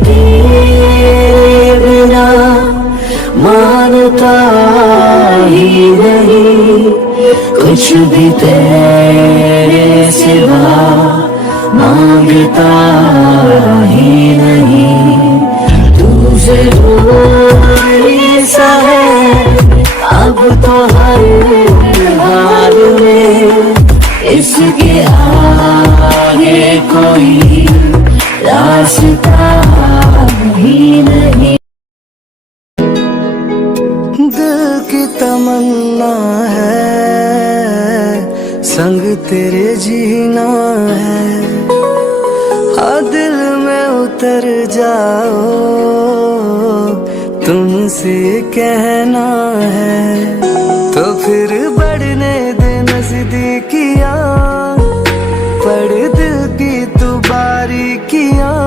तेरे बिना मानता ही नहीं, कुछ भी तेरे सिवा मांगता ही नहीं। तू जरूरी सा है अब तो हर हाल में, इसके आगे कोई रास्ता ही नहीं। दिल की तमन्ना है संग तेरे जीना है, हाँ दिल में उतर जाओ तुमसे कहना है, तो फिर बढ़ने दे नजदीकियां, पढ़ दिल की तू बारीकियां।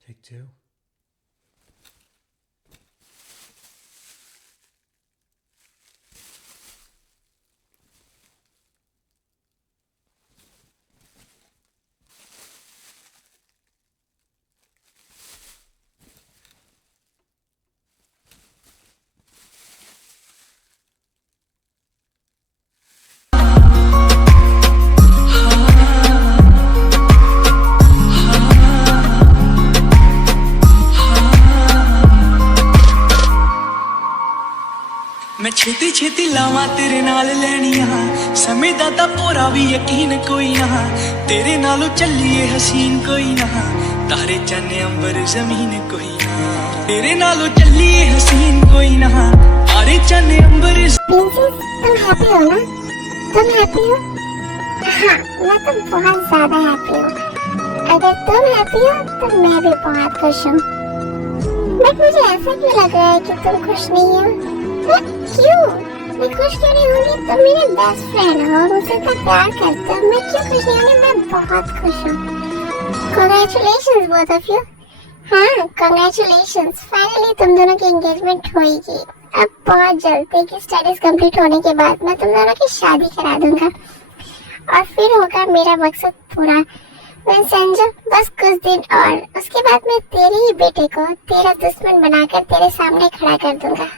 Take two. मैं छेती छेती लावां तेरे नाल लैनियां, समय दा तां पूरा भी यकीन कोई ना, तेरे नालों चलिए हसीन कोई ना, तारे चन्ने अंबर जमीन कोई ना, तेरे नालों चलिए हसीन कोई ना, तारे चन्ने अंबर। प्रिंसेस तुम हैप्पी हो ना? तुम हैप्पी हो? हाँ मैं तो बहुत ज्यादा हैप्पी हूँ। अगर तुम हैप्पी हो तो मैं भी बहुत खुश हूँ। बट मुझे ऐसा क्यों लग रहा है कि तुम खुश नहीं हो? क्यों? मैं खुश क्यों नहीं होंगी? तुम मेरे बेस्ट फ्रेंड हो, मुझसे इतना प्यार करते हो, मैं क्यों खुश नहीं होंगी? मैं बहुत खुश हूँ। Congratulations both of you। हाँ congratulations, फाइनली तुम दोनों की एंगेजमेंट होगी। अब बहुत जल्दी की स्टडीज कंप्लीट होने के बाद मैं तुम दोनों की शादी करा दूंगा और फिर होगा मेरा मकसद पूरा। मैं समझो बस कुछ दिन और, उसके बाद मैं तेरे ही बेटे को तेरा दुश्मन बनाकर तेरे सामने खड़ा कर दूंगा।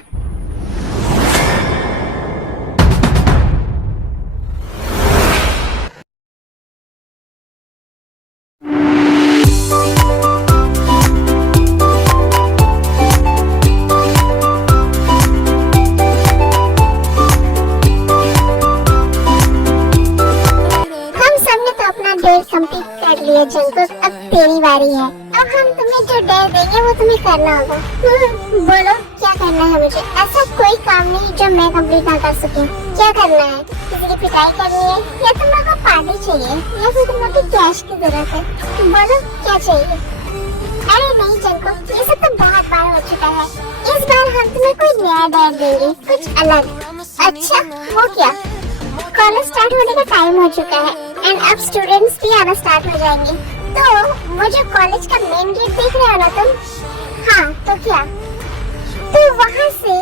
कंप्लीट कर लिया जंकुक, अब तेरी बारी है। अब हम तुम्हें जो डेयर देंगे वो तुम्हें करना होगा। बोलो क्या करना है मुझे? ऐसा कोई काम नहीं जो मैं कंप्लीट ना कर सकूं। क्या करना है? किसी की पिटाई करनी है या तुम लोगों को पार्टी चाहिए या फिर तुम लोगों को कैश की जरूरत है? बोलो क्या चाहिए? अरे नहीं जंकुक, ये सब तो बहुत बार हो चुका है। इस बार हम तुम्हें कोई नया डेयर देंगे, कुछ अलग। अच्छा वो क्या? कॉलेज स्टार्ट होने का टाइम हो चुका है एंड अब स्टूडेंट्स भी आना स्टार्ट हो जाएंगे। तो वो जो कॉलेज का मेन गेट देख रहे हो ना तुम? हाँ तो क्या? तो वहाँ से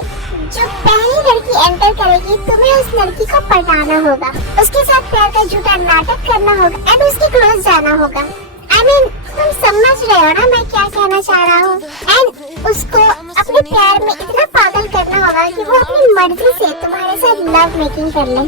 जो पहली लड़की एंटर करेगी तुम्हें उस लड़की को पटाना होगा, उसके साथ प्यार का झूठा नाटक करना होगा एंड उसके क्लोज जाना होगा। तुम समझ रहे हो ना मैं क्या कहना चाह रहा हूँ। एंड उसको अपने प्यार में इतना पागल करना होगा कि वो अपनी मर्जी से तुम्हारे साथ लव मेकिंग कर ले।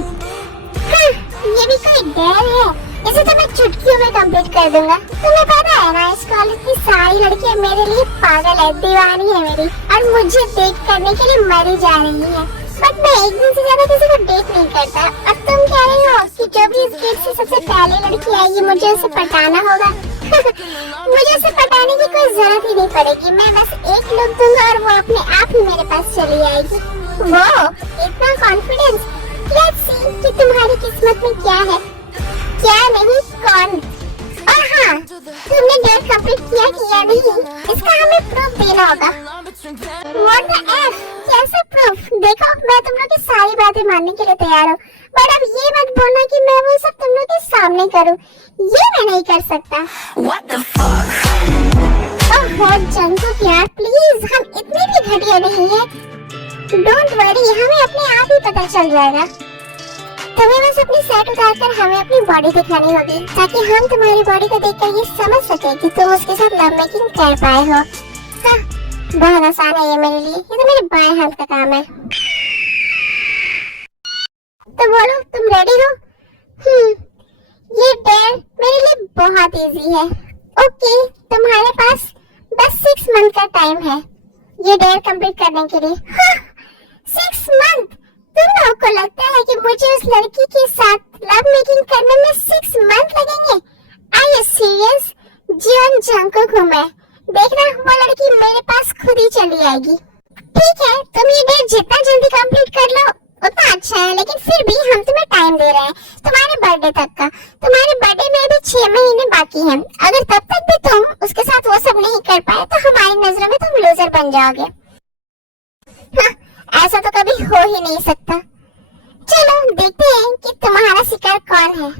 हाँ, ये भी कोई डर है? इसे तो मैं चुटकियों में कंप्लीट कर दूंगा। तुम्हें पता है ना, इस कॉलेज की सारी लड़कियां मेरे लिए पागल है, दीवानी है मेरी, और मुझे डेट करने के लिए मरी जा रही है। बट मैं एक दिन से ज्यादा किसी को डेट नहीं करता। अब तुम कह रही हो कि जो भी इस गेट से सबसे पहले लड़की आएगी मुझे उसे पटाना होगा। मुझे उसे पटाने की कोई जरूरत ही नहीं पड़ेगी। मैं बस एक लुक दूंगा और वो अपने आप ही मेरे पास चली आएगी। वो इतना कॉन्फिडेंस। लेट्स सी कि तुम्हारी किस्मत में क्या है, क्या नहीं, कौन। और हाँ, तुमने डेट कंप्लीट किया नहीं, इसका हमें प्रूफ देना होगा। What the F? कैसा प्रूफ? देखो, मैं तुम लोग की सारी बातें मानने के लिए तैयार हूँ, बट अब ये मत बोलना कि मैं वो सब तुम लोग के सामने करूँ। ये मैं नहीं कर सकता। What the fuck? Oh Jungkook यार, प्लीज, हम इतने भी घटिया नहीं है। डोंट वरी, हमें अपने आप ही पता चल जाएगा। तुम्हें बस अपनी शर्ट उतारकर हमें अपनी बॉडी दिखानी होगी, ताकि हम तुम्हारी बॉडी को देखकर ये समझ सके कि तुम उसके साथ लव मेकिंग कर पाए हो। हाँ, बहुत आसान है ये मेरे लिए, ये तो मेरे बाएं हाथ का काम है। तो बोलो, तुम रेडी हो? ये डेयर मेरे लिए बहुत इजी है। ओके, तुम्हारे पास बस 6 मंथ का टाइम है ये डेयर कंप्लीट करने के लिए। हाँ, 6 मंथ? तुम लोगों को लगता है कि मुझे उस लड़की के साथ लव मेकिंग करने में 6 मंथ लगेंगे? Are you serious? Jeon Jungkook हूँ मैं। देखना, वो लड़की मेरे पास खुद ही चली आएगी। ठीक है, तुम ये डेट जितना जल्दी कंप्लीट कर लो उतना अच्छा है, लेकिन फिर भी हम तुम्हें टाइम दे रहे हैं तुम्हारे बर्थडे तक का। तुम्हारे बर्थडे में भी 6 महीने बाकी हैं। अगर तब तक भी तुम उसके साथ वो सब नहीं कर पाए तो हमारी नजरों में तुम लूजर बन जाओगे। हाँ, ऐसा तो कभी हो ही नहीं सकता। चलो देखते हैं कि तुम्हारा शिकार कौन है।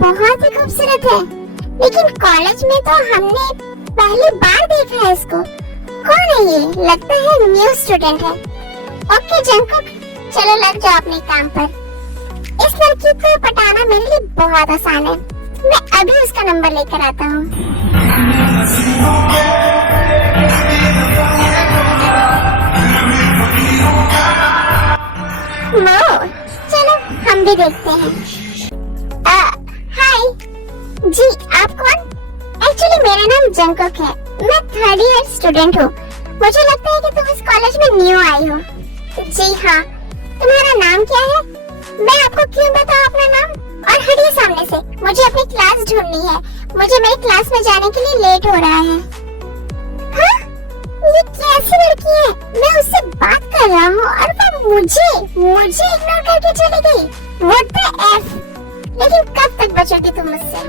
बहुत ही खूबसूरत है, लेकिन कॉलेज में तो हमने पहली बार देखा है इसको। कौन है ये? लगता है न्यू स्टूडेंट है। ओके जंकुक, चलो लग जाओ अपने काम पर। इस लड़की को पटाना मेरे लिए बहुत आसान है। मैं अभी उसका नंबर लेकर आता हूँ। चलो हम भी देखते हैं। हाय जी, आप कौन? एक्चुअली मेरा नाम जंकुक है, मैं 3rd ईयर स्टूडेंट हूँ। मुझे लगता है कि तुम इस कॉलेज में न्यू आई हो। जी हाँ, तुम्हारा नाम क्या है? मैं आपको क्यों बताऊँ अपना नाम? और हटिए सामने से, मुझे अपनी क्लास ढूंढनी है। मुझे मेरी क्लास में जाने के लिए लेट हो रहा है। हाँ? ये कैसी लड़की है? मैं उससे बात कर रहा हूँ और वो मुझे इग्नोर करके चली गई। What the F? लेकिन कब तक बचोगी तुम मुझसे?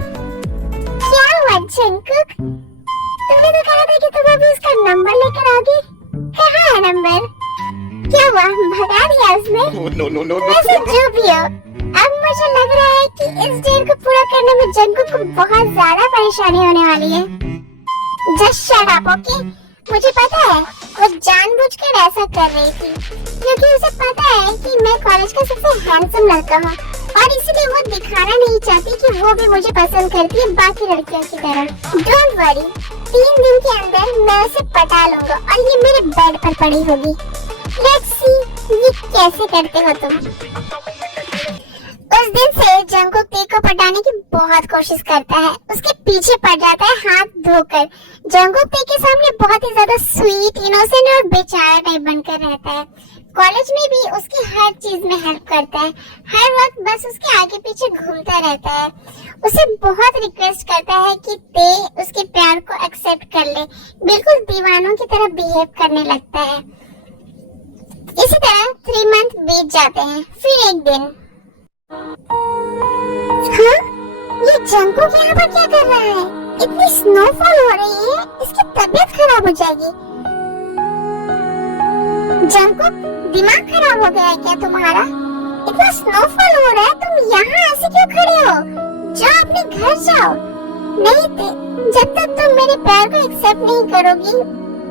क्या हुआ जंकुक? तुमने तो कहा था कि तुम अभी उसका नंबर लेकर आओगी। कहाँ है नंबर? क्या हुआ, भगा दिया उसने? वैसे जो भी हो, अब मुझे लग रहा है कि इस डेट को पूरा करने में जंकुक को बहुत ज्यादा परेशानी होने वाली है। Just shut up, okay? मुझे पता है वो जानबूझकर ऐसा कर रही थी, क्योंकि उसे पता है कि मैं कॉलेज का सबसे हैंडसम लड़का हूँ, और इसलिए वो दिखाना नहीं चाहती कि वो भी मुझे पसंद करती है बाकी लड़कियों की तरह। डोंट वरी, 3 दिन के अंदर मैं उसे पटा लूंगा और ये मेरे बेड पर पड़ी होगी। लेट्स सी ये कैसे करते हो तुम। उस दिन से जंकुक टी को पटाने की बहुत कोशिश करता है, उसके पीछे पड़ जाता है हाथ धोकर। जंकुक टी के सामने बहुत ही ज्यादा स्वीट, इनोसेंट और बेचारा टाइप बनकर रहता है। कॉलेज में भी उसकी हर चीज में हेल्प करता है, हर वक्त बस उसके आगे पीछे घूमता रहता है। उसे बहुत रिक्वेस्ट करता है कि ते उसके प्यार को एक्सेप्ट कर ले, बिल्कुल दीवानों की तरह बिहेव करने लगता है। तरह 3 मंथ बीत जाते हैं। फिर एक दिन, हाँ, ये जंकुक यहाँ पर क्या कर रहा है? इतनी स्नोफॉल हो रही है, इसकी तबीयत खराब हो जाएगी। जंकुक, दिमाग खराब हो गया है क्या तुम्हारा? इतना स्नोफॉल हो रहा है, तुम यहाँ ऐसे क्यों खड़े हो? जाओ अपने घर जाओ। नहीं, जब तक तुम मेरे प्यार को एक्सेप्ट नहीं करोगी,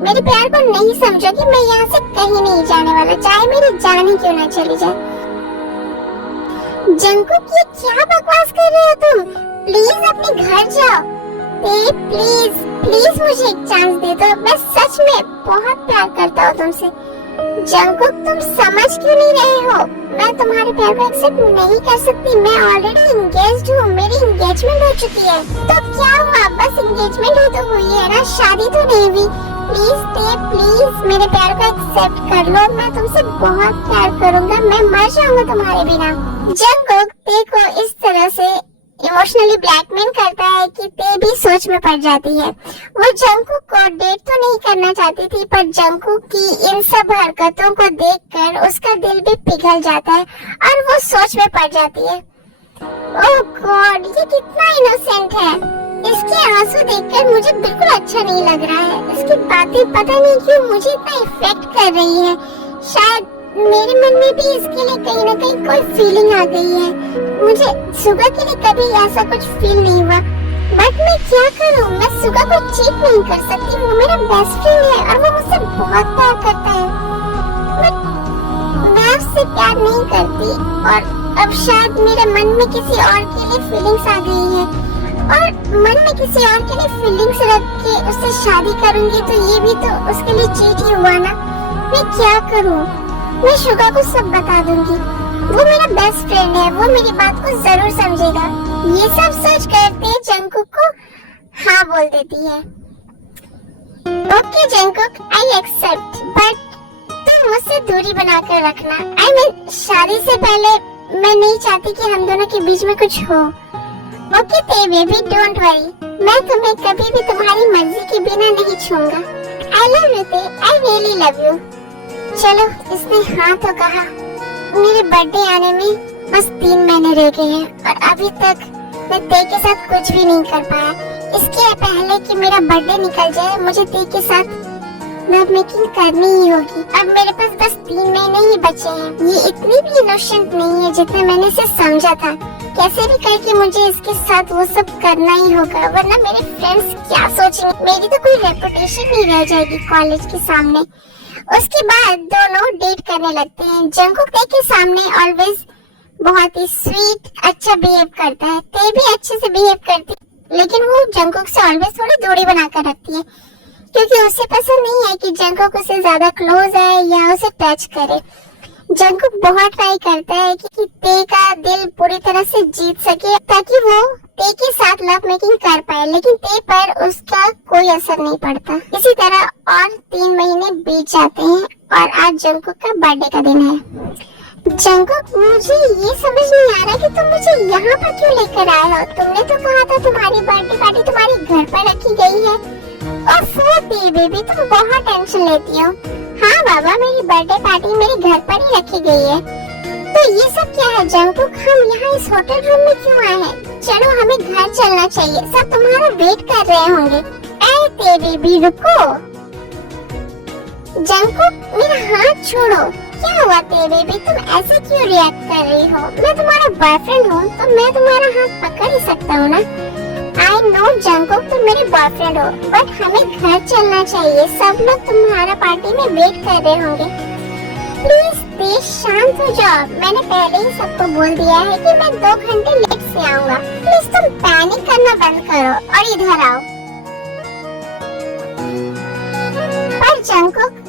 मेरे प्यार को नहीं समझोगी, मैं यहाँ से कहीं नहीं जाने वाला, चाहे मेरी जान ही क्यों ना चली जाए। जंकुक, ये क्या बकवास कर रहे हो तुम? प्लीज अपने घर जाओ। प्लीज प्लीज मुझे एक चांस दे दो, मैं सच में बहुत प्यार करता हूँ तुमसे। जंकुक, तुम समझ क्यों नहीं रहे हो? मैं तुम्हारे प्यार को एक्सेप्ट नहीं कर सकती, मैं ऑलरेडी इंगेज्ड हूँ, मेरी इंगेजमेंट हो चुकी है। तो क्या हुआ, बस इंगेजमेंट ही तो हुई है ना, शादी तो नहीं हुई। प्लीज मेरे प्यार को एक्सेप्ट कर लो, मैं तुमसे बहुत प्यार करूंगा, मैं मर जाऊंगा तुम्हारे बिना। जंकुक ते को इस तरह से इमोशनली ब्लैकमेल करता है कि ते भी सोच में पड़ जाती है। वो जंकुक को डेट तो नहीं करना चाहती थी, पर जंकुक की इन सब हरकतों को देखकर उसका दिल भी पिघल जाता है और वो सोच में पड़ जाती है। ओह गॉड, ये कितना इनोसेंट है। इसके आंसू देखकर मुझे बिल्कुल अच्छा नहीं लग रहा है। इसकी बातें पता नहीं क्यों मुझे इतना इफेक्ट कर रही है। शायद मेरे मन में भी इसके लिए कहीं ना कहीं कोई फीलिंग आ गई है। मुझे सुगा के लिए कभी ऐसा कुछ फील नहीं हुआ, बट मैं क्या करूं? मैं सुगा को चीट नहीं कर सकती, वो मेरा बेस्ट फ्रेंड है और वो मुझसे बहुत प्यार करता है। मैं उससे प्यार नहीं करती और अब शायद मेरे मन में किसी और के लिए फीलिंग्स आ गई है और मन में किसी और के लिए फीलिंग्स रख के उससे शादी करूंगी तो ये भी तो उसके लिए चीट ही हुआ ना। मैं क्या करूं? मैं शुगा को सब बता दूंगी, वो मेरा बेस्ट फ्रेंड है, वो मेरी बात को जरूर समझेगा। ये सब सोच करते जंकुक को हाँ बोल देती है। Okay Jungkook, I accept, but तुम मुझसे दूरी बनाकर रखना। आई मीन शादी से पहले मैं नहीं चाहती कि हम दोनों के बीच में कुछ हो। ओके ते बेबी, डोंट वरी, मैं तुम्हें कभी भी तुम्हारी मर्जी के बिना नहीं छूऊंगा। आई लव यू ते, आई रियली लव यू। चलो, इसने हाँ तो कहा। मेरे बर्थडे आने में बस 3 महीने रह गए हैं और अभी तक मैं ते के साथ कुछ भी नहीं कर पाया। इसके पहले कि मेरा बर्थडे निकल जाए, मुझे ते के साथ लव मेकिंग करनी ही होगी। अब मेरे पास बस 3 महीने ही बचे हैं। ये इतनी भी इनोसेंट नहीं है जितना मैंने इसे समझा था। कैसे भी करके मुझे इसके साथ वो सब करना ही होगा, वरना मेरे फ्रेंड्स क्या सोचेंगे, मेरी तो कोई रेपुटेशन नहीं रह जाएगी कॉलेज के सामने। उसके बाद दोनों डेट करने लगते हैं। जंकुक ते के सामने ऑलवेज बहुत ही स्वीट, अच्छा बिहेव करता है। ते भी अच्छे से बिहेव करती, लेकिन वो जंकुक से ऑलवेज थोड़ी दूरी बनाकर रखती है, क्योंकि उसे पसंद नहीं है कि जंकुक उसे ज्यादा क्लोज है या उसे टच करे। जंकुक बहुत ट्राई करता है कि ते का दिल पूरी तरह से जीत सके ताकि वो ते के साथ लव मेकिंग कर पाए, लेकिन ते पर उसका कोई असर नहीं पड़ता। इसी तरह और 3 महीने बीत जाते हैं और आज जंकुक का बर्थडे का दिन है। जंकुक, मुझे ये समझ नहीं आ रहा कि तुम मुझे यहाँ पर क्यों लेकर आए हो? तुमने तो कहा था तुम्हारी बर्थडे पार्टी तुम्हारे घर पर रखी गई है। और बेबी, तुम बहुत टेंशन लेती हो। हाँ बाबा, मेरी बर्थडे पार्टी मेरे घर पर ही रखी गई है। तो ये सब क्या है जंकुक? हम यहाँ इस होटल रूम में क्यों आए हैं? चलो, हमें घर चलना चाहिए, सब तुम्हारा वेट कर रहे होंगे। ऐ बेबी, रुको। जंकुक, मेरा हाथ छोड़ो। क्या हुआ बेबी, तुम ऐसे क्यों रिएक्ट कर रही हो? मैं तुम्हारा बॉयफ्रेंड हूँ तो मैं तुम्हारा हाथ पकड़ ही सकता हूँ ना। आई नो जंकुक, तुम मेरे बॉयफ्रेंड हो, बट हमें घर चलना चाहिए, सब लोग तुम्हारा पार्टी में वेट कर रहे होंगे। प्लीज प्लीज शांत हो जाओ। मैंने पहले ही सबको बोल दिया है कि मैं 2 घंटे लेट से आऊंगा। प्लीज तुम पैनिक करना बंद करो और इधर आओ। पर जंकुक,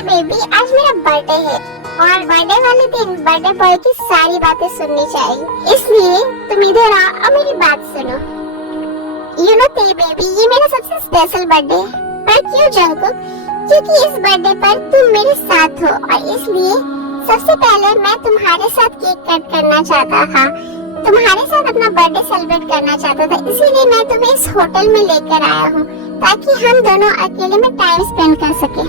बेबी, आज मेरा बर्थडे है और बर्थडे वाले दिन बर्थडे बॉय की सारी बातें सुननी चाहिए, इसलिए तुम इधर आओ और मेरी बात सुनो। यू नो बेबी, ये मेरा सबसे स्पेशल बर्थडे है। पर क्यों जंकुक? क्योंकि इस बर्थडे पर तुम मेरे साथ हो और इसलिए सबसे पहले मैं तुम्हारे साथ केक कट करना चाहता था, तुम्हारे साथ अपना बर्थडे सेलिब्रेट करना चाहता था। इसीलिए मैं तुम्हें इस होटल में लेकर आया हूँ ताकि हम दोनों अकेले में टाइम स्पेंड कर सके।